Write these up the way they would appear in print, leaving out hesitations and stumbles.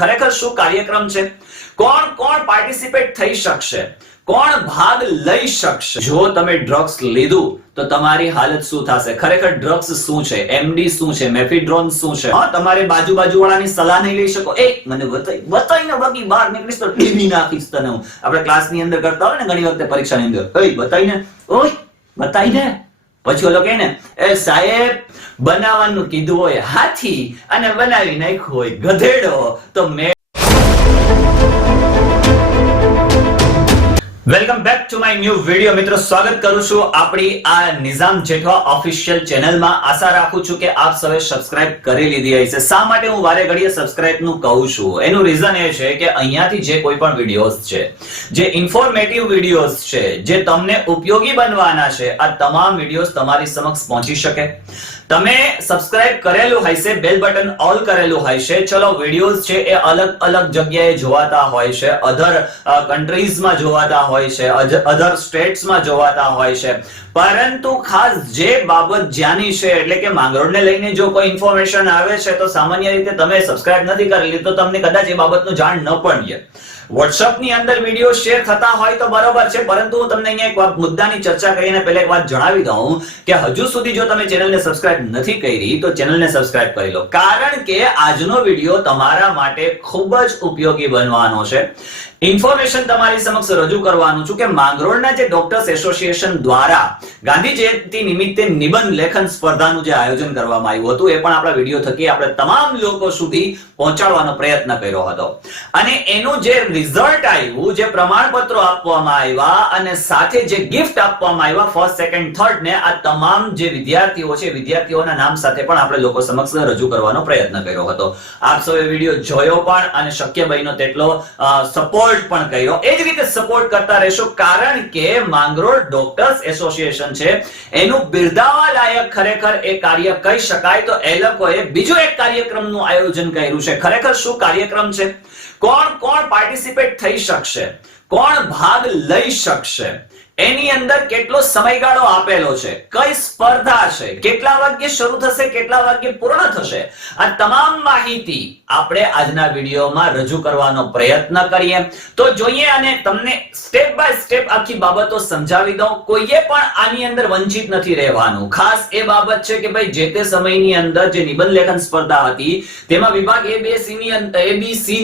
ખરેખર શું કાર્યક્રમ છે, કોણ કોણ પાર્ટિસિપેટ થઈ શકશે, કોણ ભાગ લઈ શકશે? જો તમે ડ્રગ્સ લીધું તો તમારી હાલત શું થશે? ખરેખર ડ્રગ્સ શું છે, એમડી શું છે, મેફેડ્રોન શું છે? તમારે બાજુવાળાની સલાહ નહીં લઈ શકો. મને બતાઈને બાકી બહાર નીકળીશ તો ટીવી નાખીશ તને હું. આપણે ક્લાસની અંદર કરતા હોય ને ઘણી વખતે પરીક્ષાની અંદર, બતાઈને પછી ઓલો કહે ને, એ સાહેબ બનાવવાનું કીધું હોય હાથી અને બનાવી નાખ્યું હોય ગધેડો, તો મેં welcome back to my new video. મિત્રો, સ્વાગત કરું છું આપણી આ નિઝામ જેઠવા ઓફિશિયલ ચેનલમાં. આશા રાખું છું કે આપ સૌએ સબસ્ક્રાઇબ કરી લીધી હશે. શા માટે હું વારે ઘડીએ સબસ્ક્રાઇબ નું કહું છું? એનું રીઝન એ છે કે અહીંયાથી જે કોઈ પણ વિડિયોઝ છે, જે ઇન્ફોર્મેટિવ વિડિયોઝ છે, જે તમને ઉપયોગી બનવાના છે, આ તમામ વિડિયોઝ તમારી સમક્ષ પહોંચી શકે. તમે સબસ્ક્રાઇબ કરેલું હશે, બેલ બટન ઓલ કરેલું હશે, ચલો વિડિયોઝ છે એ અલગ અલગ જગ્યાએ જોવાતા હોય છે, અધર કન્ટ્રીઝમાં જોવાતા હોય છે, અધર સ્ટેટ્સમાં જોવાતા હોય છે, પરંતુ ખાસ જે બાબત જ્યાંની છે, એટલે કે માંગરોળને લઈને જો કોઈ ઇન્ફોર્મેશન આવે છે તો સામાન્ય રીતે તમે સબસ્ક્રાઇબ નથી કરેલી તો તમને કદાચ એ બાબતનું જાણ ન પણ રહે. WhatsApp ની અંદર વિડિયો શેર થતા હોય તો બરોબર છે, પરંતુ હું તમને અહીંયા એક મુદ્દાની ચર્ચા કરીને પહેલા એક વાત જણાવી દઉં કે હજુ સુધી જો તમે ચેનલને સબસ્ક્રાઇબ નથી કરી તો ચેનલને સબસ્ક્રાઇબ કરી લો, કારણ કે આજનો વિડિયો તમારા માટે ખૂબ જ ઉપયોગી બનવાનો છે. ઇન્ફોર્મેશન તમારી સમક્ષ રજૂ કરવાનું છું કે માંગરોળના જે ડોક્ટર્સ એસોસિએશન દ્વારા ગાંધી જયંતિ નિમિત્તે નિબંધ લેખન સ્પર્ધાનું જે આયોજન કરવામાં આવ્યું હતું, એ પણ આપણા વિડિયો થકી આપણે તમામ લોકો સુધી પહોંચાડવાનો પ્રયત્ન કર્યો હતો. અને એનું જે રિઝલ્ટ આવ્યું, જે પ્રમાણપત્રો આપવામાં આવ્યા અને સાથે જે ગિફ્ટ આપવામાં આવ્યા ફર્સ્ટ, સેકન્ડ, થર્ડ ને, આ તમામ જે વિદ્યાર્થીઓ છે, વિદ્યાર્થીઓના નામ સાથે પણ આપણે લોકો સમક્ષ રજૂ કરવાનો પ્રયત્ન કર્યો હતો. આપ સૌએ વિડિયો જોયો પણ અને શક્ય બન્યો તેટલો સપોર્ટ પણ કર્યો. એ જ રીતે સપોર્ટ કરતા રહેશો, કારણ કે માંગરોળ ડોક્ટર્સ એસોસિએશન છે એનું બિરદાવવા લાયક ખરેખર એ કાર્ય કહી શકાય. તો એ લોકોએ બીજો એક કાર્યક્રમનું આયોજન કર્યું છે. ખરેખર શું કાર્યક્રમ છે, કોણ કોણ પાર્ટિસિપેટ થઈ શકશે, કોણ ભાગ લઈ શકશે, એની અંદર કેટલો સમયગાળો આપેલો છે, કઈ સ્પર્ધા છે, કેટલા વાગ્યે શરૂ થશે, કેટલા વાગ્યે પૂર્ણ થશે, આ તમામ માહિતી આપણે આજના વિડીયોમાં રજૂ કરવાનો પ્રયત્ન કરીએ. તો જોઈએ અને તમને સ્ટેપ બાય સ્ટેપ આખી બાબતો સમજાવી દઉં. કોઈએ પણ આની અંદર વંચિત નથી રહેવાનું. ખાસ એ બાબત છે કે ભાઈ જે તે સમયની અંદર જે નિબંધ લેખન સ્પર્ધા હતી તેમાં વિભાગ ABC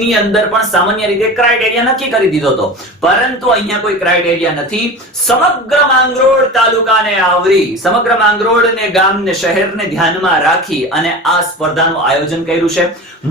ની અંદર પણ સામાન્ય રીતે ક્રાઇટેરિયા નક્કી કરી દીધો હતો, પરંતુ અહીંયા કોઈ ક્રાઇટેરિયા નથી. સમગ્ર માંગરોળ તાલુકાને આવરી, સમગ્ર માંગરોળ ને ગામને, શહેરને ધ્યાનમાં રાખી અને આ સ્પર્ધાનું આયોજન કર્યું છે.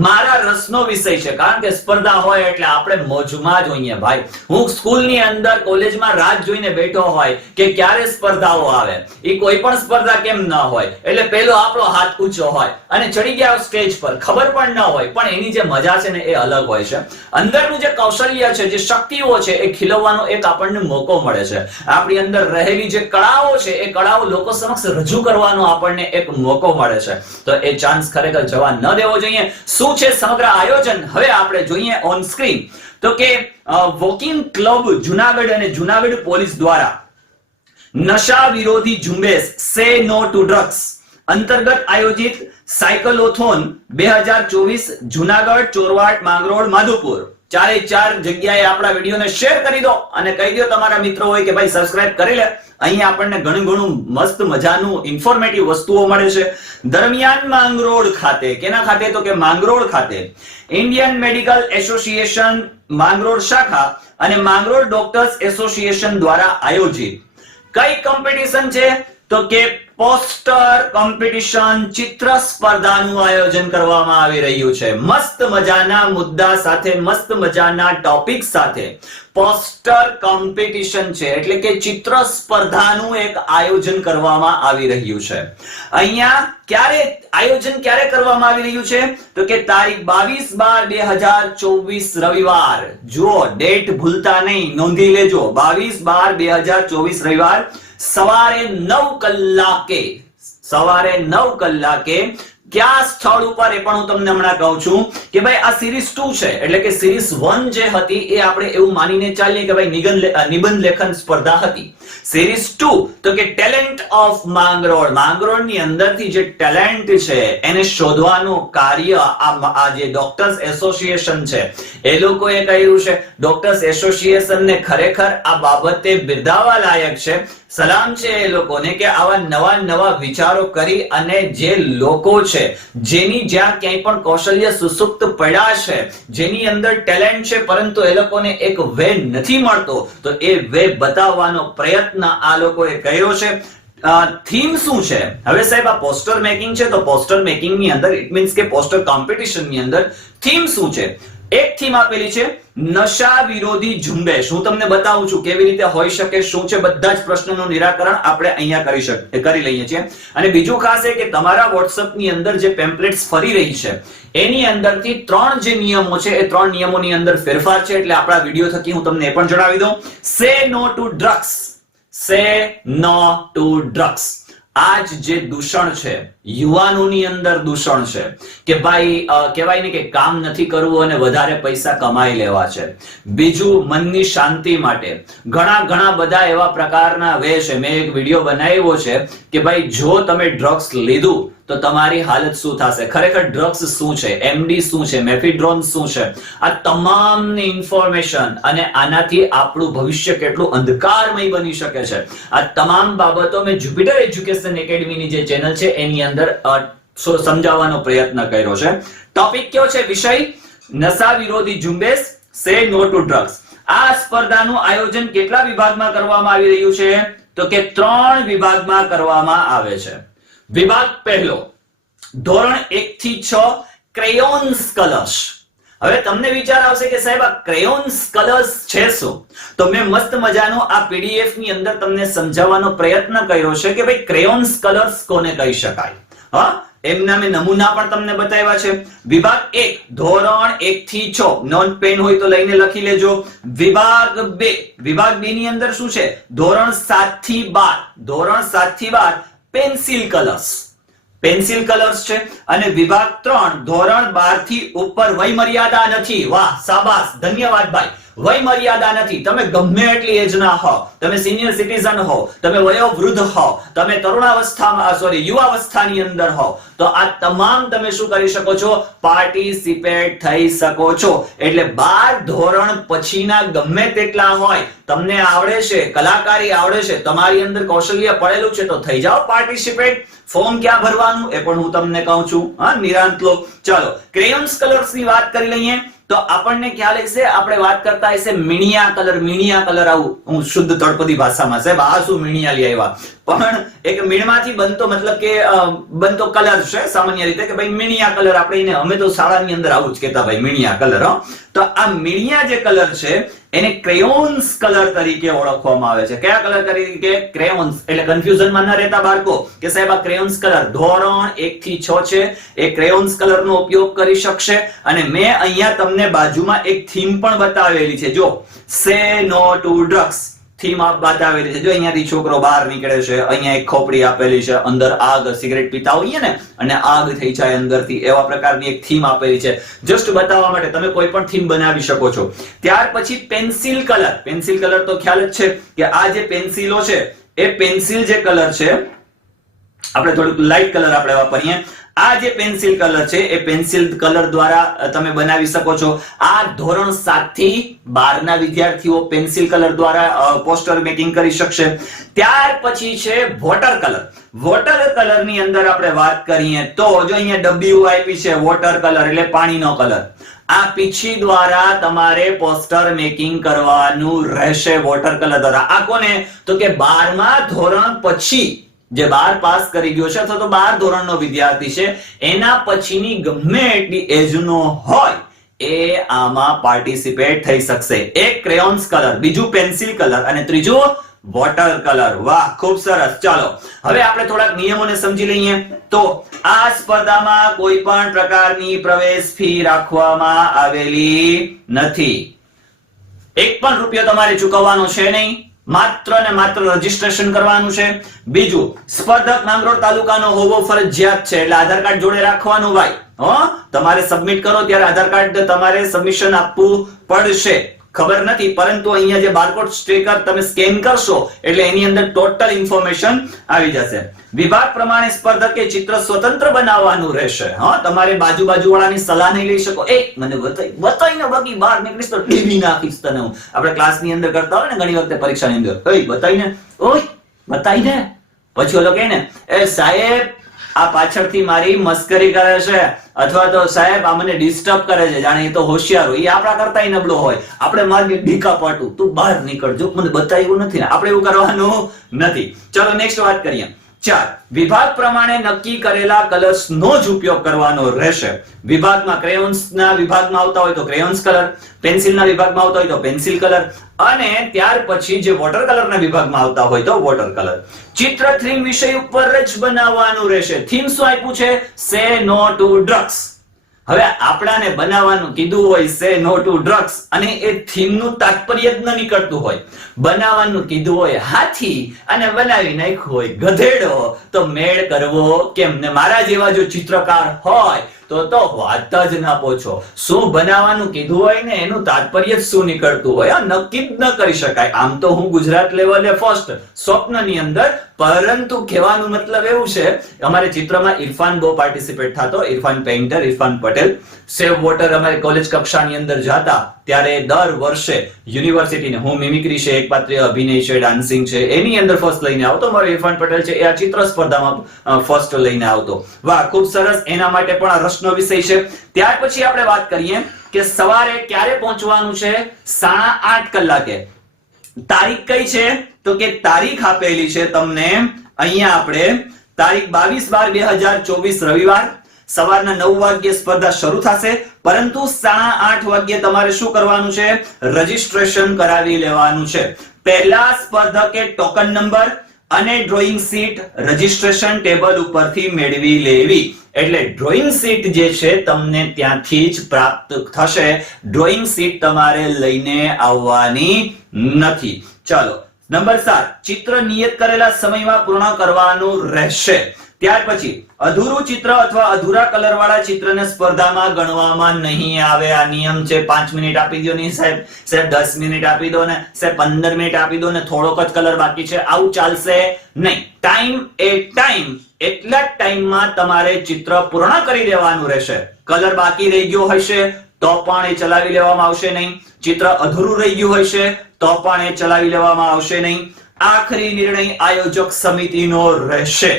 મારા રસનો વિષય છે, કારણ કે સ્પર્ધા હોય એટલે આપણે મોજમાં જ હોઈએ ભાઈ. હું સ્કૂલની અંદર, કોલેજમાં રાહ જોઈને બેઠો હોય કે ક્યારે સ્પર્ધાઓ આવે. એ કોઈ પણ સ્પર્ધા કેમ ન હોય, એટલે પહેલો આપણો હાથ ઊંચો હોય અને ચડી ગયા સ્ટેજ પર, ખબર પણ ન હોય, પણ એની જે મજા છે ને એ અલગ હોય છે. અંદરનું જે કૌશલ્ય છે, જે શક્તિઓ છે, એ ખીલવવાનો એક આપણને મોકો મળે છે. આપણી અંદર રહેલી જે કળાઓ છે એ કળાઓ લોકો સમક્ષ રજૂ કરવાનો આપણને એક મોકો મળે છે. તો એ ચાન્સ ખરેખર જવા ન દેવો જોઈએ. શું છે સમગ્ર આયોજન, હવે આપણે જોઈએ ઓન સ્ક્રીન. તો કે વોકિંગ ક્લબ જુનાગઢ અને જુનાગઢ પોલીસ દ્વારા નશા વિરોધી ઝુંબેશ સે નો ટુ ડ્રગ્સ અંતર્ગત આયોજિત સાયકલોથોન 2024 જુનાગઢ, ચોરવાડ, માંગરોળ, માધુપુર, ચારે ચાર જગ્યાએ આપણા વિડીયોને શેર કરી દો અને કહી દો તમારા મિત્રો હોય કે ભાઈ સબસ્ક્રાઇબ કરી લે. અહીંયા આપણને ઘણું મસ્ત મજાનું ઇન્ફોર્મેટિવ વસ્તુઓ મળે છે. દરમિયાન માંગરોળ ખાતે, કેના ખાતે? તો કે માંગરોળ ખાતે ઇન્ડિયન મેડિકલ એસોસિએશન માંગરોળ શાખા અને માંગરોળ ડોક્ટર્સ એસોસિએશન દ્વારા આયોજિત કઈ કોમ્પિટિશન છે? તો કે પોસ્ટર કોમ્પિટિશન, ચિત્ર સ્પર્ધાનું આયોજન કરવામાં આવી રહ્યું છે. મસ્ત મજાના મુદ્દા સાથે, મસ્ત મજાના ટોપિક સાથે પોસ્ટર કોમ્પિટિશન છે, એટલે કે ચિત્ર સ્પર્ધાનું એક આયોજન કરવામાં આવી રહ્યું છે. અહીંયા આયોજન ક્યારે કરવામાં આવી રહ્યું છે? તો કે તારીખ 22/12/2024 રવિવાર. જુઓ, ડેટ ભૂલતા નહીં, નોંધી લેજો. 22/12/2024 રવિવાર સવારે 9 કલાકે કયા સ્થળ ઉપર એ પણ હું તમને હમણાં કહું છું કે ભાઈ આ સિરીઝ 2 છે, એટલે કે સિરીઝ 1 જે હતી એ આપણે એવું માનીને ચાલીએ કે ભાઈ નિબંધ લેખન સ્પર્ધા હતી. સિરીઝ 2 તો કે ટેલેન્ટ ઓફ માંગરોળ, માંગરોળની અંદરથી જે ટેલેન્ટ છે એને શોધવાનું કાર્ય આ જે ડોક્ટર્સ એસોસિએશન છે એ લોકોએ કર્યું છે. ડોક્ટર્સ એસોસિએશનને ખરેખર આ બાબતે બિરદાવવા લાયક છે. સલામ છે એ લોકોને કે આવા નવા વિચારો કરી અને જે લોકો છે જેની જ્યાં ક્યાંય પણ કૌશલ્ય સુસુપ્ત પડ્યા છે, જેની અંદર ટેલેન્ટ છે પરંતુ એ લોકોને એક વે નથી મળતો, તો એ વે બતાવવાનો પ્રયત્ન આ લોકોએ કર્યો છે. થીમ શું છે? હવે સાહેબ આ પોસ્ટર મેકિંગ છે તો પોસ્ટર મેકિંગ ની અંદર ઇટ મીન્સ કે પોસ્ટર કોમ્પિટિશન ની અંદર થીમ શું છે? એક થીમ આપેલી છે નશા વિરોધી ઝુંબેશ. હું તમને બતાવું છું કેવી રીતે હોઈ શકે, શું છે, બધા જ પ્રશ્નોનું નિરાકરણ આપણે અહીંયા કરી લઈએ છીએ. અને બીજું ખાસ એ કે તમારા WhatsApp ની અંદર જે પેમ્પલેટ્સ ફરી રહી છે એની અંદરથી 3 જે નિયમો છે એ 3 નિયમોની અંદર ફેરફાર છે, એટલે આપણા વિડિયો થકી હું તમને એ પણ જણાવી દઉં. સે નો ટુ ડ્રગ્સ, સે નો ટુ ડ્રગ્સ. આજ જે દૂષણ છે, યુવાનોની અંદર દૂષણ છે કે ભાઈ કહેવાય ને કે કામ નથી કરવું અને વધારે પૈસા કમાઈ લેવા છે. બીજું, મનની શાંતિ માટે ઘણા બધા એવા પ્રકારના વે છે. મેં એક વિડિયો બનાવ્યો છે કે ભાઈ જો તમે ડ્રગ્સ લીધું તો તમારી હાલત શું થશે, ખરેખર ડ્રગ્સ શું છે, એમડી શું છે, મેફિડ્રોન શું છે, આ તમામની ઇન્ફોર્મેશન અને આનાથી આપણું ભવિષ્ય કેટલું અંધકારમય બની શકે છે, આ તમામ બાબતો મેં જુપિટર એજ્યુકેશન એકેડમીની જે ચેનલ છે એની અંદર સમજાવવાનો પ્રયત્ન કર્યો છે. ટોપિક કયો છે? વિષય નશા વિરોધી ઝુંબેશ, સે નો ટુ ડ્રગ્સ. આ સ્પર્ધાનું આયોજન કેટલા વિભાગમાં કરવામાં આવી રહ્યું છે? તો કે 3 વિભાગમાં કરવામાં આવે છે. વિભાગ પહેલો, ધોરણ 1 થી 6 ક્રેયોન્સ કલર્સ. હવે તમને વિચાર આવશે કે સાહેબ આ ક્રેયોન્સ કલર્સ છે શું? તો મેં મસ્ત મજાનો આ પીડીએફ ની અંદર તમને સમજાવવાનો પ્રયત્ન કર્યો છે કે ભાઈ ક્રેયોન્સ કલર્સ કોને કહી શકાય. હા, એમના મેં નમૂના પણ તમને બતાવ્યા છે. વિભાગ 1 ધોરણ 1 થી 6, નોન પેન હોય તો લઈને લખી લેજો. વિભાગ 2, વિભાગ 2 ની અંદર શું છે? ધોરણ 7 થી 12, ધોરણ 7 થી 12 પેન્સિલ કલર્સ, પેન્સિલ કલર્સ છે. અને વિભાગ 3 ધોરણ 12 થી ઉપર વય મર્યાદા નથી. વાહ, શાબાશ, ધન્યવાદ ભાઈ. વય મર્યાદા નથી. તમે ગમે એટલી એજ ના હો, તમે સિનિયર સિટીઝન હો, તમે વયોવૃદ્ધ હો, તમે તરુણાવસ્થામાં યુવાવસ્થાની અંદર હો, તો આ તમામ તમે શું કરી શકો છો? પાર્ટિસિપેટ થઈ શકો છો. એટલે 12 ધોરણ પછીના ગમે તેટલા હોય, તમને આવડે છે, કલાકારી આવડે છે, તમારી અંદર કૌશલ્ય પડેલું છે, તો થઈ જાઓ પાર્ટિસિપેટ. ફોર્મ ક્યાં ભરવાનું એ પણ હું તમને કહું છું. હા, નિરાંત લો. ચાલો ક્રેયોન્સ કલર્સ ની વાત કરી લઈએ તો આપણને ખ્યાલ હશે, આપણે વાત કરતા હશે મીણિયા કલર. આવું હું શુદ્ધ તળપદી ભાષામાં સાહેબ આ શું મીણિયા લઈ આવ્યા, પણ એક મીણમાંથી બનતો મતલબ કે બનતો કલર છે સામાન્ય રીતે કે ભાઈ મીણિયા કલર. આપણે અમે તો શાળાની અંદર આવું જ કહેતા ભાઈ મીણિયા કલર. તો આ મીણિયા જે કલર છે એને ક્રેયોન્સ કલર તરીકે ઓળખવામાં આવે છે. કયા કલર તરીકે? ક્રેયોન્સ. એટલે કન્ફ્યુઝનમાં ન રહેતા બાળકો કે સાહેબ આ ક્રેયોન્સ કલર ધોરણ 1 થી 6 છે એ ક્રેયોન્સ કલરનો ઉપયોગ કરી શકશે. અને મેં અહીંયા તમને બાજુમાં એક થીમ પણ બતાવેલી છે. જો સે નો ટુ ડ્રગ્સ થીમ બતાવેલી છે. જો અહીંયાથી છોકરો બહાર નીકળે છે, અહીંયા એક ખોપડી આપેલી છે, અંદર આગ, સિગરેટ પીતા હોઈએ ને અને આગ થઈ જાય અંદરથી, એવા પ્રકારની એક થીમ આપેલી છે. જસ્ટ બતાવવા માટે તમે કોઈ પણ થીમ બનાવી શકો છો. ત્યાર પછી પેન્સિલ કલર. પેન્સિલ કલર તો ખ્યાલ જ છે કે આ જે પેન્સિલો છે એ પેન્સિલ જે કલર છે, આપણે થોડુંક લાઇટ કલર આપણે વાપરીએ. આ જે પેન્સિલ કલર છે એ પેન્સિલ કલર દ્વારા તમે બનાવી શકો છો. આ ધોરણ 7 થી 12 ના વિદ્યાર્થીઓ પેન્સિલ કલર દ્વારા પોસ્ટર મેકિંગ કરી શકશે. ત્યાર પછી છે વોટર કલર. વોટર કલર ની અંદર આપણે વાત કરીએ તો જો અહીંયા WIP છે, વોટર કલર એટલે પાણીનો કલર. આ પીછી દ્વારા તમારે પોસ્ટર મેકિંગ કરવાનું રહેશે વોટર કલર દ્વારા. આ કોને? તો કે 12મા ધોરણ પછી જે 12 પાસ કરી ગયો છે અથવા તો 12 ધોરણનો વિદ્યાર્થી છે એના પછીની ગમે એટલી એજનો હોય એ આમાં પાર્ટિસિપેટ થઈ શકશે. એક ક્રેયોન્સ કલર, બીજું પેન્સિલ કલર અને ત્રીજું વોટર કલર. વાહ, ખૂબ સરસ. ચાલો હવે આપણે થોડાક નિયમોને સમજી લઈએ. તો આ સ્પર્ધામાં કોઈ પણ પ્રકારની પ્રવેશ ફી રાખવામાં આવેલી નથી. 1 પણ રૂપિયો તમારે ચૂકવવાનો છે નહીં. માત્ર ને માત્ર રજીસ્ટ્રેશન કરવાનું છે. બીજું, સ્પર્ધક માંગરોળ તાલુકાનો હોવો ફરજિયાત છે, એટલે આધાર કાર્ડ જોડે રાખવાનું ભાઈ. તમારે સબમિટ કરો ત્યારે આધાર કાર્ડ તમારે સબમિશન આપવું પડશે. ખબર નથી, પરંતુ અહીંયા જે બારકોડ સ્ટીકર તમે સ્કેન કરશો એટલે એની અંદર ટોટલ ઇન્ફોર્મેશન આવી જશે. વિભાગ પ્રમાણે સ્પર્ધકે ચિત્ર સ્વતંત્ર બનાવવાનું રહેશે. તમારે બાજુ વાળાની સલાહ નહીં લઈ શકો. મને બતાવીને બાકી બહાર નીકળીશ તો ટીવી નાખીશ તને હું. આપણે ક્લાસની અંદર કરતા હોય ને ઘણી વખતે પરીક્ષાની અંદર, બતાવીને બતાવીને પછી ઓલો કહે ને, એ સાહેબ આ પાછળથી મારી મસ્કરી કરે છે, અથવા તો સાહેબ આ મને ડિસ્ટર્બ કરે છે, જાણે એ તો હોશિયાર હોય. એ આપણા કરતા નબળો હોય. આપણે મારી ઢીકા પાટું, તું બહાર નીકળ, જો મને બતાવ્યું નથી ને. આપણે એવું કરવાનું નથી. ચલો નેક્સ્ટ વાત કરીએ. 4. વિભાગ પ્રમાણે નક્કી કરેલા કલર્સનો જ ઉપયોગ કરવાનો રહેશે. વિભાગમાં ક્રેયોન્સના વિભાગમાં આવતા હોય તો ક્રેયોન્સ કલર, પેન્સિલના વિભાગમાં આવતા હોય તો પેન્સિલ કલર, અને ત્યાર પછી જે વોટર કલરના વિભાગમાં આવતા હોય તો વોટર કલર. ચિત્ર થીમ વિષય ઉપર જ બનાવવાનું રહેશે. થીમ શું આપ્યું છે? સે નો ટુ ડ્રગ્સ. હવે આપણાને બનાવવાનું કીધું હોય સે નો ટુ ડ્રગ્સ, અને એ થીમ નું તાત્પર્ય જ ન નીકળતું હોય. બનાવવાનું કીધું હોય હાથી અને બનાવી નાખ્યું હોય ગધેડો, તો મેળ કરવો કેમ? ને મારા જેવા જો ચિત્રકાર હોય તો વાત જ ના પૂછો. શું બનાવવાનું કીધું હોય ને એનું તાત્પર્ય જ શું નીકળતું હોય, નક્કી જ ન કરી શકાય. આમ તો હું ગુજરાત લેવલે ફર્સ્ટ સ્વપ્નની અંદર, પરંતુ કહેવાનું મતલબ એવું છે, અમારે ચિત્રમાં ઇરફાન બહુ પાર્ટિસિપેટ થતો, Irfan painter, Irfan Patel. Save water અમારે કોલેજ કક્ષાની અંદર જતા ત્યારે દર વર્ષે યુનિવર્સિટીને, હું મિમિક્રી છે, એકપાત્રીય અભિનય છે, ડાન્સિંગ છે, એની અંદર ફર્સ્ટ લઈને આવતો. મારો ઇરફાન પટેલ છે એ આ ચિત્ર સ્પર્ધામાં ફર્સ્ટ લઈને આવતો. વાહ, ખૂબ સરસ. એના માટે પણ આ રસનો વિષય છે. ત્યાર પછી આપણે વાત કરીએ કે સવારે ક્યારે પહોંચવાનું છે? 8:30 કલાકે. તારીખ કઈ છે? તો કે તારીખ આપેલી છે તમને અહીંયા. આપણે તારીખ 22/12/2024 રવિવાર, સવારના 9 વાગ્યે સ્પર્ધા શરૂ થશે, પરંતુ 8:30 વાગ્યે તમારે શું કરવાનું છે? રજીસ્ટ્રેશન કરાવી લેવાનું છે. પહેલા સ્પર્ધકે ટોકન નંબર અને ડ્રોઈંગ શીટ રજીસ્ટ્રેશન ટેબલ ઉપરથી મેળવી લેવી. એટલે ડ્રોઈંગ શીટ જે છે તમને ત્યાંથી જ પ્રાપ્ત થશે. ડ્રોઈંગ શીટ તમારે લઈને આવવાની નથી. ચાલો, નંબર 7. ચિત્ર નિયત કરેલા સમયમાં પૂર્ણ કરવાનું રહેશે. ત્યાર પછી અધૂરું ચિત્ર અથવા અધૂરા કલર વાળા ચિત્રને સ્પર્ધામાં ગણવામાં નહીં આવે. આ નિયમ છે. 5 મિનિટ આપી દો ને સાહેબ, 10 મિનિટ આપી દો ને સાહેબ, 15 મિનિટ આપી દો ને થોડોક જ કલર બાકી છે, આવું ચાલશે નહીં. ટાઈમ એ ટાઈમ, એટલા જ ટાઈમમાં તમારે ચિત્ર પૂર્ણ કરી દેવાનું રહેશે. કલર બાકી રહી ગયો હશે તો પણ એ ચલાવી લેવામાં આવશે નહીં. ચિત્ર અધૂરું રહી ગયું હશે તો પણ એ ચલાવી લેવામાં આવશે નહીં. આખરી નિર્ણય આયોજક સમિતિનો રહેશે.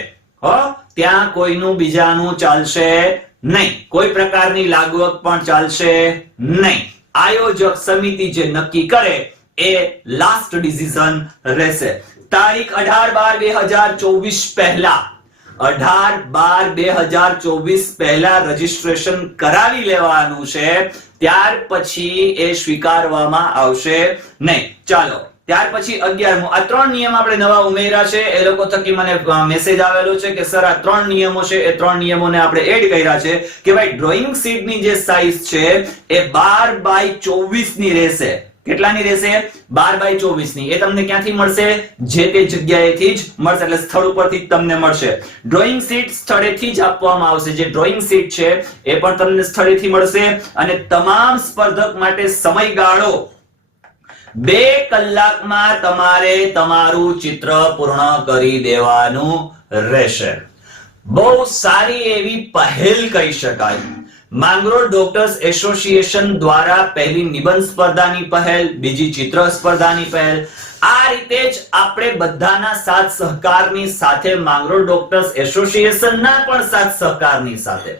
ત્યાં કોઈનું બીજાનું ચાલશે નહીં. કોઈ પ્રકારની લાગવગ પણ ચાલશે નહીં. આયોજક સમિતિ જે નક્કી કરે એ લાસ્ટ ડિસિઝન રહેશે. તારીખ 18/12/2024 પહેલા, 18/12/2024 પહેલા રજીસ્ટ્રેશન કરાવી લેવાનું છે. ત્યાર પછી એ સ્વીકારવામાં આવશે નહીં. ચાલો, ત્યાર પછી 11મો. આ 3 નિયમ આપણે નવા ઉમેર્યા છે. એ લોકો થકી મને મેસેજ આવેલો છે કે સર આ 3 નિયમો છે, એ 3 નિયમોને આપણે એડ કર્યા છે કે ભાઈ ડ્રોઈંગ શીટની જે સાઈઝ છે એ 12/24 ની રહેશે. કેટલાની રહેશે? 12/24 ની. એ તમને ક્યાંથી મળશે? જે તે જગ્યાએથી જ મળશે, એટલે સ્થળ ઉપરથી જ તમને મળશે. ડ્રોઈંગ શીટ સ્થળેથી જ આપવામાં આવશે. જે ડ્રોઈંગ શીટ છે એ પણ તમને સ્થળેથી મળશે. અને તમામ સ્પર્ધક માટે સમયગાળો 2 કલાકમાં તમારે તમારું ચિત્ર પૂર્ણ કરી દેવાનું રહેશે. બહુ સારી એવી પહેલ કહી શકાય. માંગરોળ ડોક્ટર્સ એસોસિએશન દ્વારા પહેલી નિબંધ સ્પર્ધાની પહેલ, બીજી ચિત્ર સ્પર્ધાની પહેલ, આ રીતે જ આપણે બધાના સાથ સહકારની સાથે, માંગરોળ ડોક્ટર્સ એસોસિએશનના પણ સાથ સહકારની સાથે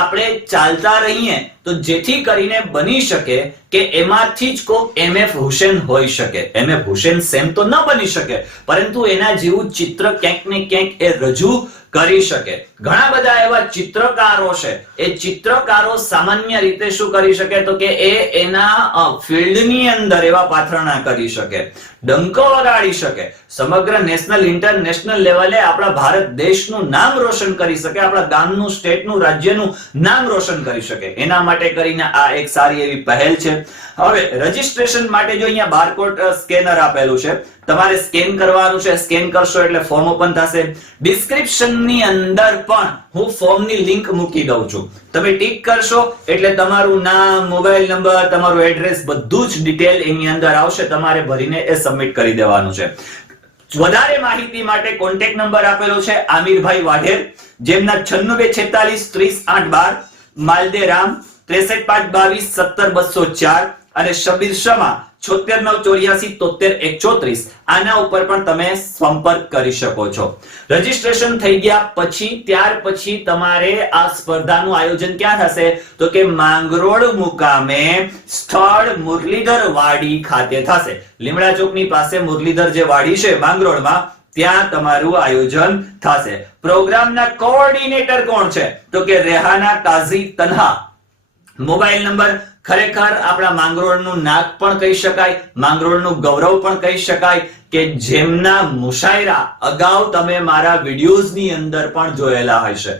આપણે ચાલતા રહીએ તો જેથી કરીને બની શકે કે એમાંથી જ કોક MF હુસેન હોઈ શકે. MF હુસેન સેમ તો ન બની શકે, પરંતુ એના જેવું ચિત્ર ક્યાંક ને ક્યાંક એ રજૂ કરી શકે. ઘણા બધા એવા ચિત્રકારો છે. એ ચિત્રકારો સામાન્ય રીતે શું કરી શકે તો કે એ એના ફિલ્ડની અંદર એવા પાથરણા કરી શકે, ડંકો વગાડી શકે, સમગ્ર નેશનલ ઇન્ટરનેશનલ લેવલે આપણા ભારત દેશનું નામ રોશન કરી શકે, આપણા ગામનું, સ્ટેટનું, રાજ્યનું નામ રોશન કરી શકે. એના માટે કરીને આ એક સારી એવી પહેલ છે. હવે રજીસ્ટ્રેશન માટે જો અહીંયા બારકોડ સ્કેનર આપેલું છે, તમારે સ્કેન કરવાનું છે. સ્કેન કરશો એટલે ફોર્મ ઓપન થશે. ડિસ્ક્રિપ્શનની અંદર પણ હું ફોર્મની લિંક મૂકી દઉં છું. તમે ટિક કરશો એટલે તમારું નામ, મોબાઈલ નંબર, તમારું એડ્રેસ બધું જ ડિટેલ એની અંદર આવશે. તમારે ભરીને એ સબમિટ કરી દેવાનું છે. વધારે માહિતી માટે કોન્ટેક્ટ નંબર આપેલો છે આમિરભાઈ વાઢેર, જેમના 9646 30 8 12, માલદેરામ 63 5 22 17 204 અને શબીર શમા 76 984 73 134. આના ઉપર પણ તમે સંપર્ક કરી શકો છો. રજીસ્ટ્રેશન થઈ ગયા પછી ત્યાર પછી તમારે આ સ્પર્ધાનું આયોજન ક્યાં થશે તો કે માંગરોળ મુકામે સ્થળ મુરલીધર વાડી ખાતે થશે. લીમડા ચોકની પાસે મુરલીધર જે વાડી છે માંગરોળમાં, ત્યાં તમારું આયોજન થશે. પ્રોગ્રામના કોઓર્ડિનેટર કોણ છે તો કે રેહાના કાઝી તન્હા. મોબાઈલ નંબર ખરેખર આપણા માંગરોળનું નાક પણ કહી શકાય, માંગરોળનું ગૌરવ પણ કહી શકાય કે જેમના મુશાયરા અગાઉ તમે મારા વિડીયોઝની અંદર પણ જોયેલા હશે.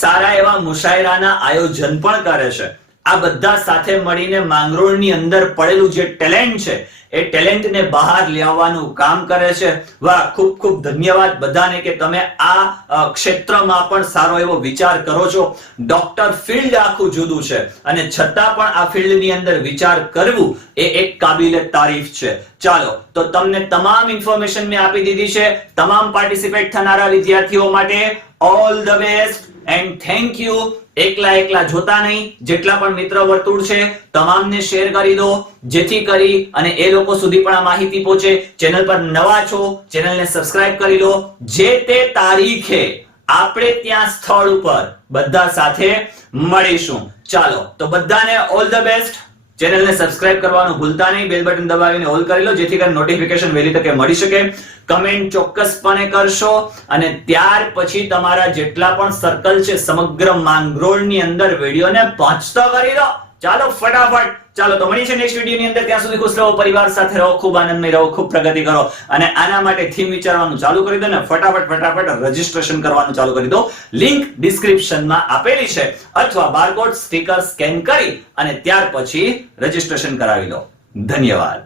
સારા એવા મુશાયરાના આયોજન પણ કરે છે. આ બધા સાથે મળીને માંગરોળની અંદર પડેલું જે ટેલેન્ટ છે એ ટેલેન્ટને બહાર લાવવાનું કામ કરે છે. વાહ, ખૂબ ખૂબ ધન્યવાદ બધાને કે તમે આ ક્ષેત્રમાં પણ સારો એવો વિચાર કરો છો. ડોક્ટર ફિલ્ડ આખું જુદું છે અને છતાં પણ આ ફિલ્ડની અંદર વિચાર કરવું એ એક કાબિલે તારીફ છે. ચાલો, તો તમને તમામ ઇન્ફોર્મેશન મેં આપી દીધી છે. તમામ પાર્ટિસિપેટ થનારા વિદ્યાર્થીઓ માટે all the best and thank you. એકલા જોતા નહીં, જેટલા પણ મિત્ર વર્તુળ છે તમામને શેર કરી દો, જેથી કરી અને એ લોકો સુધી પણ આ માહિતી પહોંચે. ચેનલ પર નવા છો, ચેનલને સબસ્ક્રાઇબ કરી લો. જે તે તારીખે આપણે ત્યાં સ્થળ ઉપર બધા સાથે મળીશું. ચાલો, તો બધાને ઓલ ધ બેસ્ટ. ચેનલને સબસ્ક્રાઇબ કરવાનું ભૂલતા નહીં, બેલ બટન દબાવીને ઓલ કરી લો જેથી કરીને નોટિફિકેશન વહેલી તકે મળી શકે. કમેન્ટ ચોક્કસપણે કરશો અને ત્યાર પછી તમારા જેટલા પણ સર્કલ છે સમગ્ર માંગરોળની અંદર વિડીયોને પહોંચતો કરી દો. ચાલો ફટાફટ. ચાલો, તો મળી છે નેક્સ્ટ વિડીયોની અંદર. ત્યાં સુધી ખુશ રહો, પરિવાર સાથે રહો, ખૂબ આનંદમય રહો, ખૂબ પ્રગતિ કરો અને આના માટે થીમ વિચારવાનું ચાલુ કરી દો ને ફટાફટ રજીસ્ટ્રેશન કરવાનું ચાલુ કરી દો. લિંક ડિસ્ક્રિપ્શનમાં આપેલી છે અથવા બારકોડ સ્ટીકર સ્કેન કરી અને ત્યાર પછી રજીસ્ટ્રેશન કરાવી લો. ધન્યવાદ.